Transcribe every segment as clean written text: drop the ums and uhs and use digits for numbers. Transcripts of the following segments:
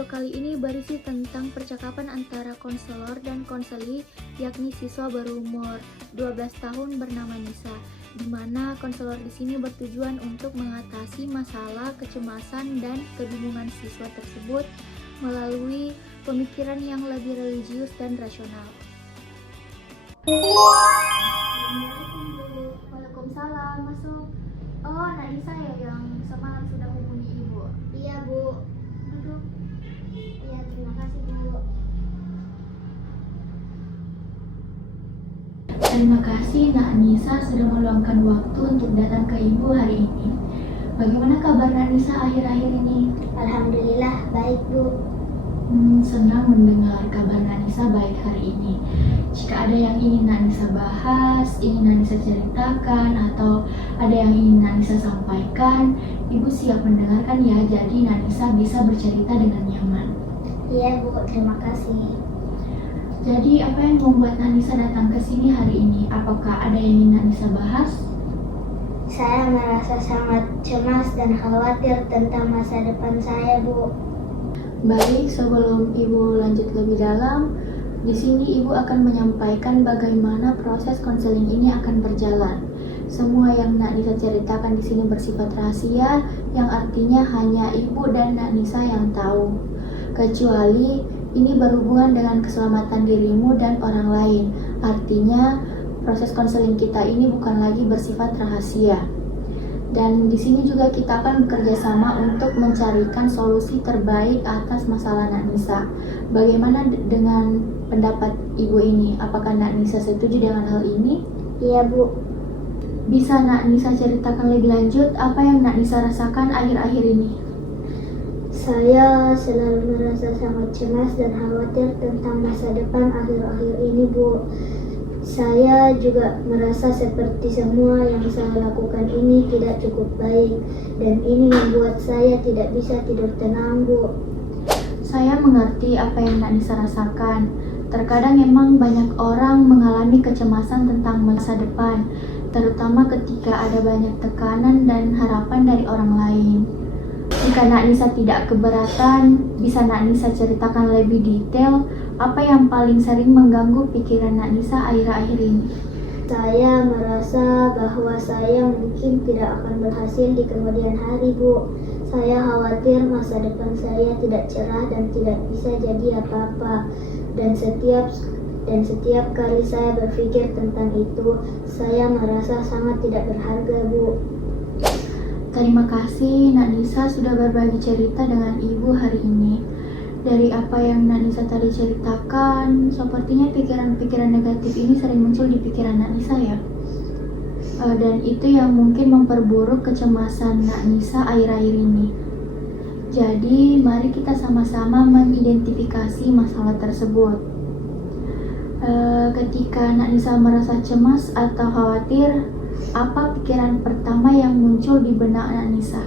Video kali ini berisi tentang percakapan antara konselor dan konseli, yakni siswa berumur 12 tahun bernama Nisa, di mana konselor di sini bertujuan untuk mengatasi masalah kecemasan dan kebingungan siswa tersebut melalui pemikiran yang lebih religius dan rasional. Waalaikumsalam, masuk. Oh, Nak Nisa ya yang semalam sudah hubungi Ibu? Iya, Bu. Duduk. Iya, terima kasih, Bu. Terima kasih Nak Nisa sudah meluangkan waktu untuk datang ke Ibu hari ini. Bagaimana kabar Nak Nisa akhir-akhir ini? Alhamdulillah, baik, Bu. Senang mendengar kabar Nak Nisa baik hari ini. Jika ada yang ingin Nak Nisa bahas, ingin Nak Nisa ceritakan, atau ada yang ingin Nak Nisa sampaikan, Ibu siap mendengarkan ya, jadi Nak Nisa bisa bercerita dengan nyaman. Iya, Bu, terima kasih. Jadi apa yang membuat Nak Nisa datang ke sini hari ini? Apakah ada yang ingin Nak Nisa bahas? Saya merasa sangat cemas dan khawatir tentang masa depan saya, Bu. Baik, sebelum Ibu lanjut lebih dalam, di sini Ibu akan menyampaikan bagaimana proses konseling ini akan berjalan. Semua yang Nak Nisa ceritakan di sini bersifat rahasia, yang artinya hanya Ibu dan Nak Nisa yang tahu. Kecuali ini berhubungan dengan keselamatan dirimu dan orang lain. Artinya, proses konseling kita ini bukan lagi bersifat rahasia. Dan di sini juga kita akan bekerja sama untuk mencarikan solusi terbaik atas masalah Nak Nisa. Bagaimana dengan pendapat Ibu ini? Apakah Nak Nisa setuju dengan hal ini? Iya, Bu. Bisa Nak Nisa ceritakan lebih lanjut apa yang Nak Nisa rasakan akhir-akhir ini? Saya selalu merasa sangat cemas dan khawatir tentang masa depan akhir-akhir ini, Bu. Saya juga merasa seperti semua yang saya lakukan ini tidak cukup baik, dan ini membuat saya tidak bisa tidur tenang, Bu. Saya mengerti apa yang Nak Nisa rasakan. Terkadang memang banyak orang mengalami kecemasan tentang masa depan, terutama ketika ada banyak tekanan dan harapan dari orang lain. Jika Nak Nisa tidak keberatan, bisa Nak Nisa ceritakan lebih detail apa yang paling sering mengganggu pikiran Nak Nisa akhir-akhir ini? Saya merasa bahwa saya mungkin tidak akan berhasil di kemudian hari, Bu. Saya khawatir masa depan saya tidak cerah dan tidak bisa jadi apa-apa. Dan setiap kali saya berpikir tentang itu, saya merasa sangat tidak berharga, Bu. Terima kasih Nak Nisa sudah berbagi cerita dengan Ibu hari ini. Dari apa yang Nak Nisa tadi ceritakan, sepertinya pikiran-pikiran negatif ini sering muncul di pikiran Nak Nisa ya. Dan itu yang mungkin memperburuk kecemasan Nak Nisa akhir-akhir ini. Jadi, mari kita sama-sama mengidentifikasi masalah tersebut. Ketika Nak Nisa merasa cemas atau khawatir, apa pikiran pertama yang muncul di benak Nak Nisa?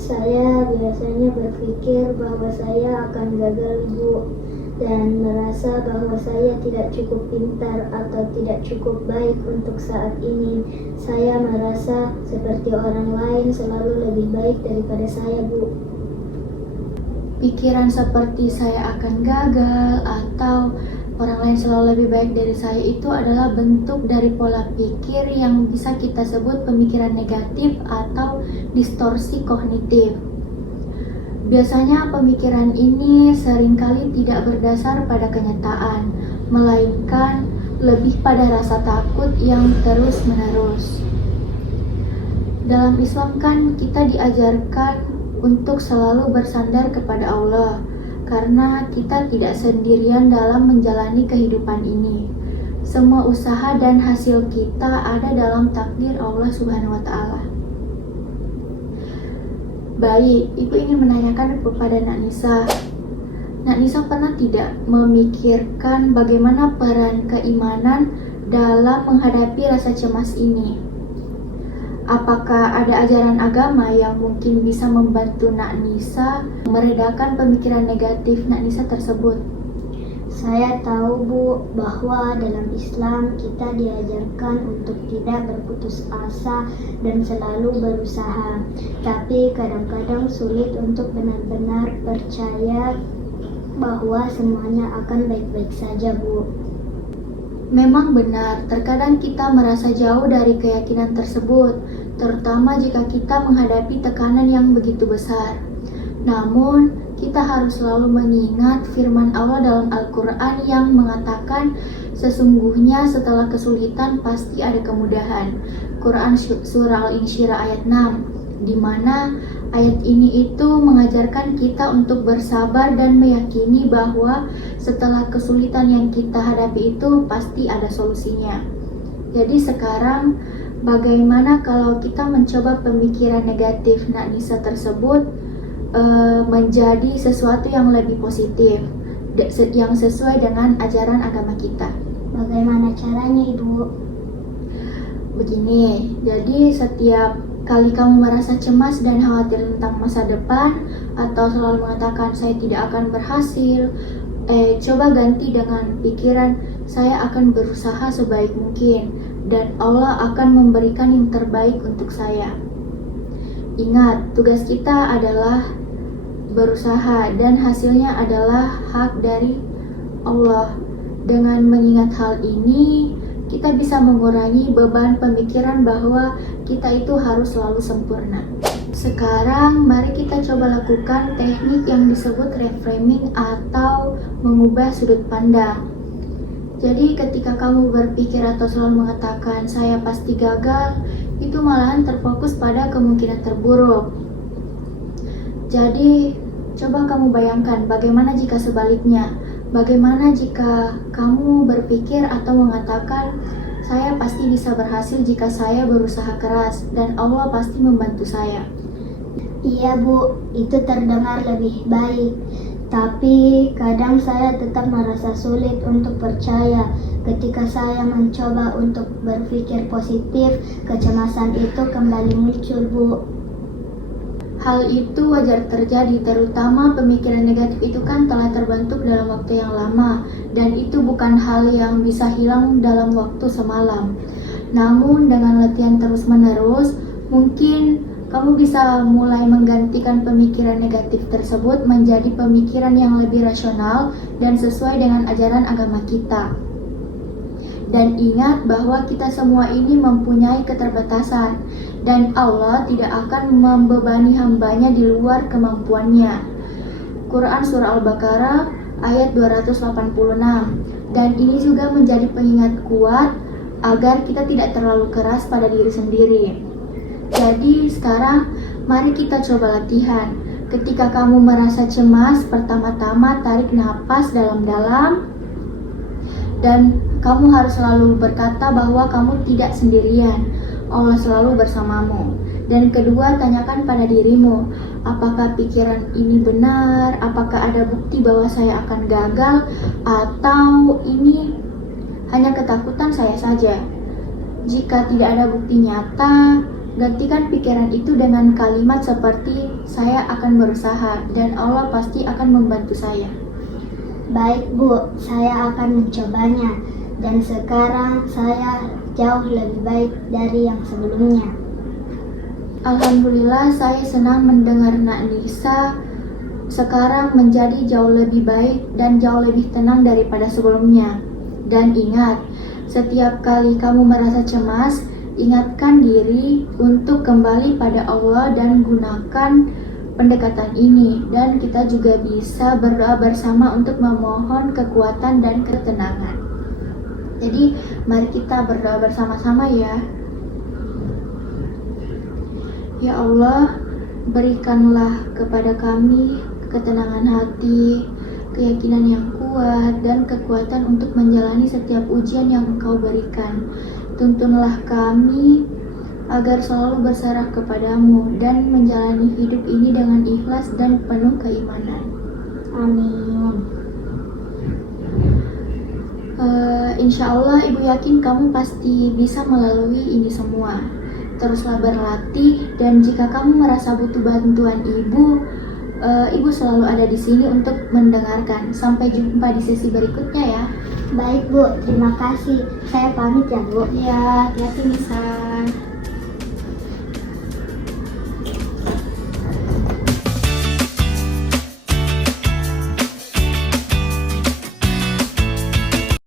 Saya biasanya berpikir bahwa saya akan gagal, Bu, dan merasa bahwa saya tidak cukup pintar atau tidak cukup baik untuk saat ini. Saya merasa seperti orang lain selalu lebih baik daripada saya, Bu. Pikiran seperti saya akan gagal atau orang lain selalu lebih baik dari saya itu adalah bentuk dari pola pikir yang bisa kita sebut pemikiran negatif atau distorsi kognitif. Biasanya pemikiran ini seringkali tidak berdasar pada kenyataan, melainkan lebih pada rasa takut yang terus-menerus. Dalam Islam kan kita diajarkan untuk selalu bersandar kepada Allah, karena kita tidak sendirian dalam menjalani kehidupan ini. Semua usaha dan hasil kita ada dalam takdir Allah Subhanahu wa Ta'ala. Baik, Ibu ingin menanyakan kepada Nak Nisa. Nak Nisa pernah tidak memikirkan bagaimana peran keimanan dalam menghadapi rasa cemas ini? Apakah ada ajaran agama yang mungkin bisa membantu Nak Nisa meredakan pemikiran negatif Nak Nisa tersebut? Saya tahu Bu bahwa dalam Islam kita diajarkan untuk tidak berputus asa dan selalu berusaha. Tapi kadang-kadang sulit untuk benar-benar percaya bahwa semuanya akan baik-baik saja Bu. Memang benar, terkadang kita merasa jauh dari keyakinan tersebut, terutama jika kita menghadapi tekanan yang begitu besar. Namun, kita harus selalu mengingat firman Allah dalam Al-Quran yang mengatakan sesungguhnya setelah kesulitan pasti ada kemudahan. Quran Surah Al-Insyirah ayat 6, di mana ayat ini itu mengajarkan kita untuk bersabar dan meyakini bahwa setelah kesulitan yang kita hadapi itu pasti ada solusinya. Jadi sekarang bagaimana kalau kita mencoba pemikiran negatif Nisa tersebut menjadi sesuatu yang lebih positif, yang sesuai dengan ajaran agama kita. Bagaimana caranya Ibu? Begini, jadi setiap kali kamu merasa cemas dan khawatir tentang masa depan atau selalu mengatakan saya tidak akan berhasil, coba ganti dengan pikiran saya akan berusaha sebaik mungkin dan Allah akan memberikan yang terbaik untuk saya. Ingat, tugas kita adalah berusaha dan hasilnya adalah hak dari Allah. Dengan mengingat hal ini, kita bisa mengurangi beban pemikiran bahwa kita itu harus selalu sempurna. Sekarang, mari kita coba lakukan teknik yang disebut reframing atau mengubah sudut pandang. Jadi ketika kamu berpikir atau selalu mengatakan saya pasti gagal, itu malahan terfokus pada kemungkinan terburuk. Jadi, coba kamu bayangkan bagaimana jika sebaliknya. Bagaimana jika kamu berpikir atau mengatakan, saya pasti bisa berhasil jika saya berusaha keras dan Allah pasti membantu saya. Iya Bu, itu terdengar lebih baik. Tapi kadang saya tetap merasa sulit untuk percaya. Ketika saya mencoba untuk berpikir positif, kecemasan itu kembali muncul Bu. Hal itu wajar terjadi, terutama pemikiran negatif itu kan telah terbentuk dalam waktu yang lama, dan itu bukan hal yang bisa hilang dalam waktu semalam. Namun dengan latihan terus-menerus, mungkin kamu bisa mulai menggantikan pemikiran negatif tersebut menjadi pemikiran yang lebih rasional dan sesuai dengan ajaran agama kita. Dan ingat bahwa kita semua ini mempunyai keterbatasan dan Allah tidak akan membebani hambanya di luar kemampuannya. Quran Surah Al-Baqarah ayat 286. Dan ini juga menjadi pengingat kuat agar kita tidak terlalu keras pada diri sendiri. Jadi sekarang mari kita coba latihan. Ketika kamu merasa cemas, pertama-tama tarik napas dalam-dalam dan kamu harus selalu berkata bahwa kamu tidak sendirian. Allah selalu bersamamu. Dan kedua, tanyakan pada dirimu, apakah pikiran ini benar? Apakah ada bukti bahwa saya akan gagal? Atau ini hanya ketakutan saya saja? Jika tidak ada bukti nyata, gantikan pikiran itu dengan kalimat seperti saya akan berusaha dan Allah pasti akan membantu saya. Baik Bu, saya akan mencobanya. Dan sekarang saya jauh lebih baik dari yang sebelumnya. Alhamdulillah, saya senang mendengar Nisa sekarang menjadi jauh lebih baik dan jauh lebih tenang daripada sebelumnya. Dan ingat, setiap kali kamu merasa cemas, ingatkan diri untuk kembali pada Allah dan gunakan pendekatan ini. Dan kita juga bisa berdoa bersama untuk memohon kekuatan dan ketenangan. Jadi mari kita berdoa bersama-sama ya. Ya Allah, berikanlah kepada kami ketenangan hati, keyakinan yang kuat, dan kekuatan untuk menjalani setiap ujian yang Engkau berikan. Tuntunlah kami agar selalu berserah kepadamu dan menjalani hidup ini dengan ikhlas dan penuh keimanan. Amin. Insya Allah Ibu yakin kamu pasti bisa melalui ini semua. Teruslah berlatih dan jika kamu merasa butuh bantuan Ibu, Ibu selalu ada di sini untuk mendengarkan. Sampai jumpa di sesi berikutnya ya. Baik Bu, terima kasih. Saya pamit ya Bu. Ya, hati-hati Nisa.